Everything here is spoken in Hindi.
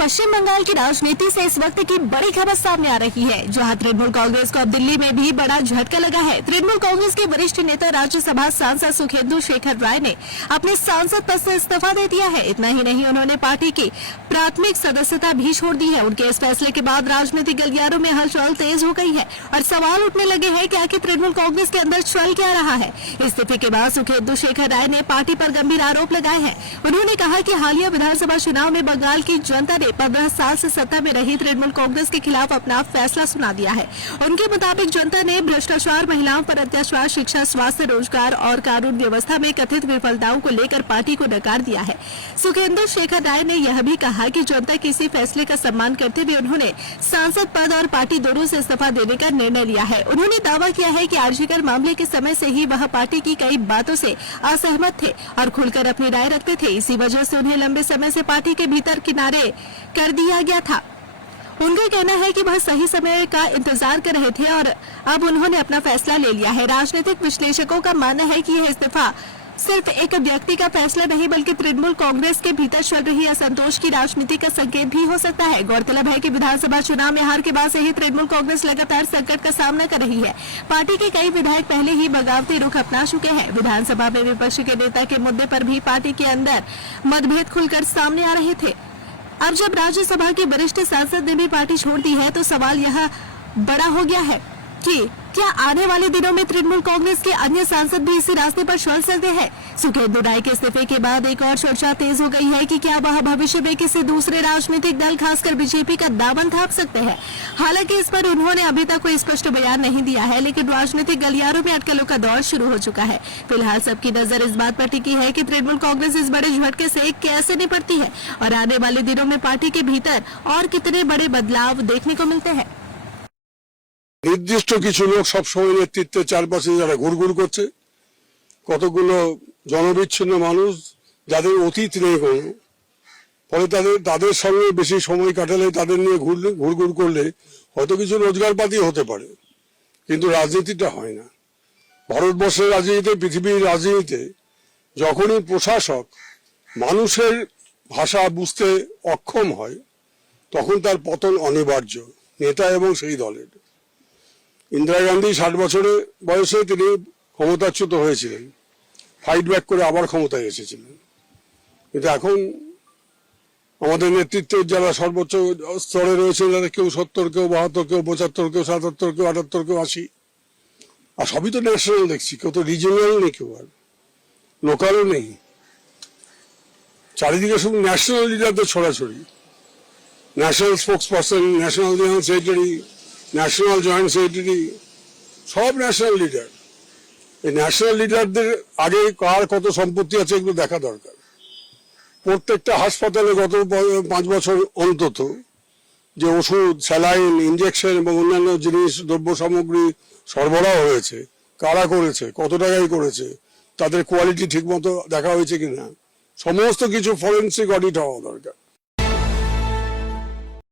पश्चिम बंगाल की राजनीति से इस वक्त की बड़ी खबर सामने आ रही है, जहां तृणमूल कांग्रेस को अब दिल्ली में भी बड़ा झटका लगा है। तृणमूल कांग्रेस के वरिष्ठ नेता राज्यसभा सांसद सुखेंदु शेखर राय ने अपने सांसद पद से इस्तीफा दे दिया है। इतना ही नहीं, उन्होंने पार्टी की प्राथमिक सदस्यता भी छोड़ दी है। उनके इस फैसले के बाद राजनीतिक गलियारों में हलचल तेज हो गई है और सवाल उठने लगे हैं कि आखिर तृणमूल कांग्रेस के अंदर चल क्या रहा है। इस्तीफे के बाद सुखेंदु शेखर राय ने पार्टी पर गंभीर आरोप लगाए हैं। उन्होंने कहा कि हालिया विधानसभा चुनाव में बंगाल की जनता ने 15 साल से सत्ता में रही तृणमूल कांग्रेस के खिलाफ अपना फैसला सुना दिया है। उनके मुताबिक जनता ने भ्रष्टाचार, महिलाओं पर अत्याचार, शिक्षा, स्वास्थ्य, रोजगार और कानून व्यवस्था में कथित विफलताओं को लेकर पार्टी को नकार दिया है। सुखेंदु शेखर राय ने यह भी कहा कि जनता के इसी फैसले का सम्मान करते हुए उन्होंने सांसद पद और पार्टी दोनों से इस्तीफा देने का निर्णय लिया है। उन्होंने दावा किया है कि आरजीकर मामले के समय से ही वह पार्टी की कई बातों से असहमत थे और खुलकर अपनी राय रखते थे। इसी वजह से उन्हें लंबे समय से पार्टी के भीतर किनारे कर दिया गया था। उनका कहना है कि वह सही समय का इंतजार कर रहे थे और अब उन्होंने अपना फैसला ले लिया है। राजनीतिक विश्लेषकों का मानना है कि यह इस्तीफा सिर्फ एक व्यक्ति का फैसला नहीं, बल्कि तृणमूल कांग्रेस के भीतर चल रही असंतोष की राजनीति का संकेत भी हो सकता है। गौरतलब है कि विधानसभा चुनाव में हार के बाद से ही तृणमूल कांग्रेस लगातार संकट का सामना कर रही है। पार्टी के कई विधायक पहले ही बगावती रुख अपना चुके हैं। विधानसभा में विपक्ष के नेता के मुद्दे पर भी पार्टी के अंदर मतभेद खुलकर सामने आ रहे थे। अब जब राज्यसभा के वरिष्ठ सांसद ने भी पार्टी छोड़ दी है, तो सवाल यह बड़ा हो गया है कि क्या आने वाले दिनों में तृणमूल कांग्रेस के अन्य सांसद भी इसी रास्ते पर चल सकते हैं। सुखेंदु राय के इस्तीफे के बाद एक और चर्चा तेज हो गई है कि क्या वह भविष्य में किसी दूसरे राजनीतिक दल, खासकर बीजेपी का दामन थाम सकते हैं। हालांकि इस पर उन्होंने अभी तक कोई स्पष्ट बयान नहीं दिया है, लेकिन राजनीतिक गलियारों में अटकलों का दौर शुरू हो चुका है। फिलहाल सबकी नजर इस बात पर टिकी है कि तृणमूल कांग्रेस इस बड़े झटके से कैसे निपटती है और आने वाले दिनों में पार्टी के भीतर और कितने बड़े बदलाव देखने को मिलते हैं। নির্দিষ্ট কিছু লোক সবসময় নেতৃত্বের চারপাশে যারা ঘুরঘুর করছে, কতগুলো জনবিচ্ছিন্ন মানুষ যাদের অতীত নেই কোনো, ফলে তাদের সঙ্গে বেশি সময় কাটালে, তাদের নিয়ে ঘুরঘুর করলে হয়তো কিছু রোজগারপাতি হতে পারে, কিন্তু রাজনীতিটা হয় না। ভারতবর্ষের রাজনীতিতে, পৃথিবীর রাজনীতিতে যখনই প্রশাসক মানুষের ভাষা বুঝতে অক্ষম হয়, তখন তার পতন অনিবার্য, নেতা এবং সেই দলের। ইন্দিরা গান্ধী 60 বছরের বয়সে তিনি ক্ষমতাচ্যুত হয়েছিলেন, ফাইট ব্যাক করে আবার ক্ষমতায় এসেছিলেন। কিন্তু এখন আমাদের নেতৃত্বের যারা সর্বোচ্চ স্তরে রয়েছে, যাদের কেউ 70, কেউ 72, কেউ 75, কেউ 77, কেউ 78, কেউ 80, আর সবই তো ন্যাশনাল দেখছি, কেউ তো রিজিওনাল নেই, কেউ আর লোকালও নেই। চারিদিকে শুধু ন্যাশনাল লিডারদের ছড়াছড়ি, national spokes person, national general secretary, national joint secretary, সব ন্যাশনাল লিডার। এই ন্যাশনাল লিডারদের আগে কার কত সম্পত্তি আছে এগুলো দেখা দরকার। প্রত্যেকটা হাসপাতালে গত 5 বছর অন্তত যে ওষুধ, স্যালাইন, ইনজেকশন এবং অন্যান্য জিনিস, দ্রব্য সামগ্রী সরবরাহ হয়েছে, কারা করেছে, কত টাকায় করেছে, তাদের কোয়ালিটি ঠিক মতো দেখা হয়েছে কিনা, সমস্ত কিছু ফরেন্সিক অডিট হওয়া দরকার।